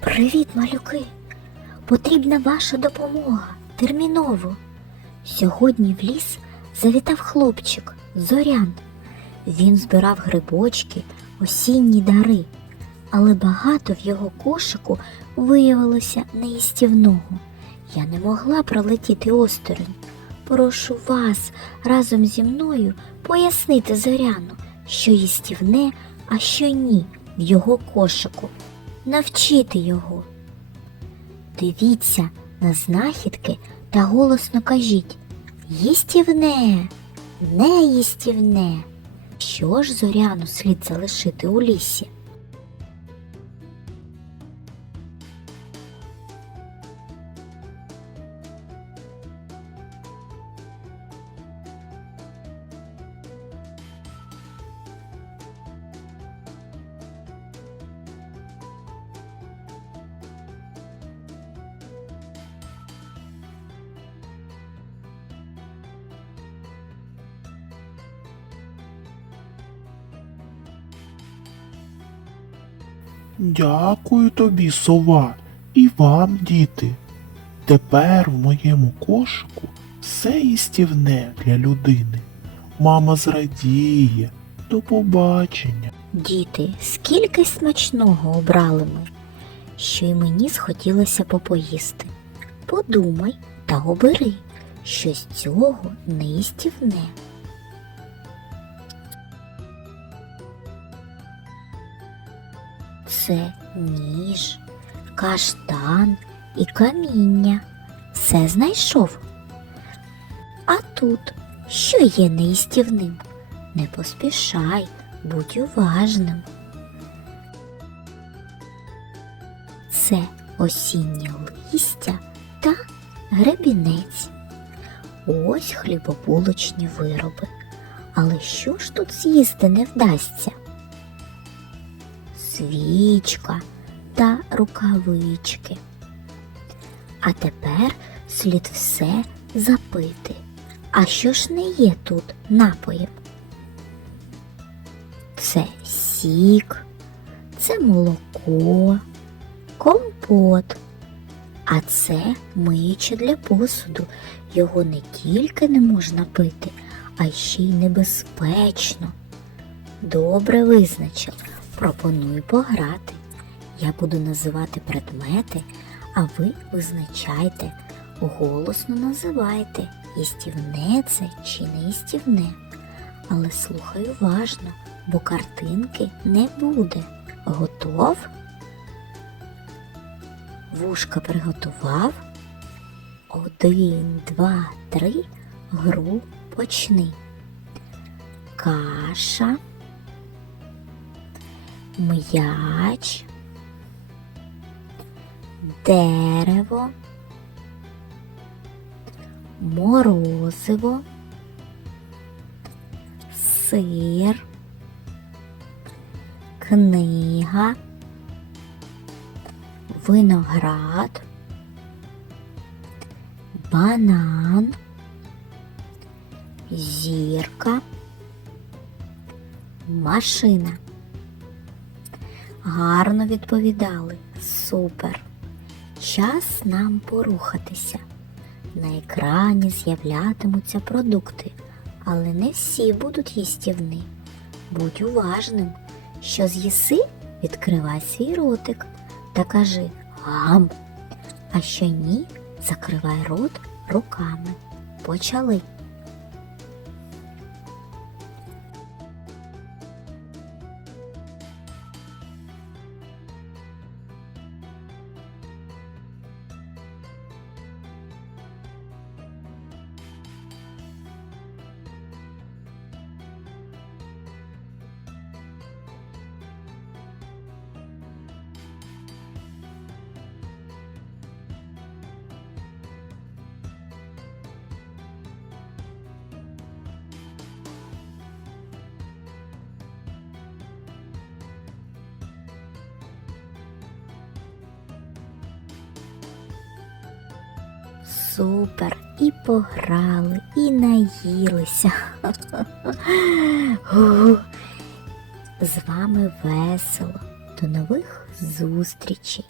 Привіт, малюки! Потрібна ваша допомога терміново. Сьогодні в ліс завітав хлопчик Зорян. Він збирав грибочки, осінні дари, але багато в його кошику виявилося неїстівного. Я не могла пролетіти осторонь. Прошу вас разом зі мною пояснити Зоряну, що їстівне, а що ні в його кошику. Навчити його. Дивіться на знахідки та голосно кажіть їстівне, неїстівне. Що ж зоряну слід залишити у лісі? Дякую тобі, сова, і вам, діти. Тепер в моєму кошику все їстівне для людини. Мама зрадіє. До побачення. Діти, скільки смачного обрали ми, що й мені схотілося попоїсти. Подумай та обери, що з цього неїстівне. Це ніж, каштан і каміння. Все знайшов. А тут що є неїстівним? Не поспішай, будь уважним. Це осіннє листя та гребінець. Ось хлібобулочні вироби. Але що ж тут з'їсти не вдасться? Свічка та рукавички. А тепер слід все запити. А що ж не є тут напоєм? Це сік, це молоко, компот. А це миюче для посуду. Його не тільки не можна пити, а ще й небезпечно. Добре визначив. Пропоную пограти. Я буду називати предмети, а ви визначайте, голосно називайте, їстівне це чи не їстівне. Але слухай уважно, бо картинки не буде. Готов? Вушка приготував. Один, два, три. Гру почни. Каша. М'яч. Дерево. Морозиво. Сир. Книга. Виноград. Банан. Зірка. Машина. Гарно відповідали. Супер. Час нам порухатися. На екрані з'являтимуться продукти, але не всі будуть їстівні. Будь уважним, що з'їси, відкривай свій ротик та кажи гам. А що ні, закривай рот руками. Почали. Супер. І пограли, і наїлися. З вами весело. До нових зустрічей.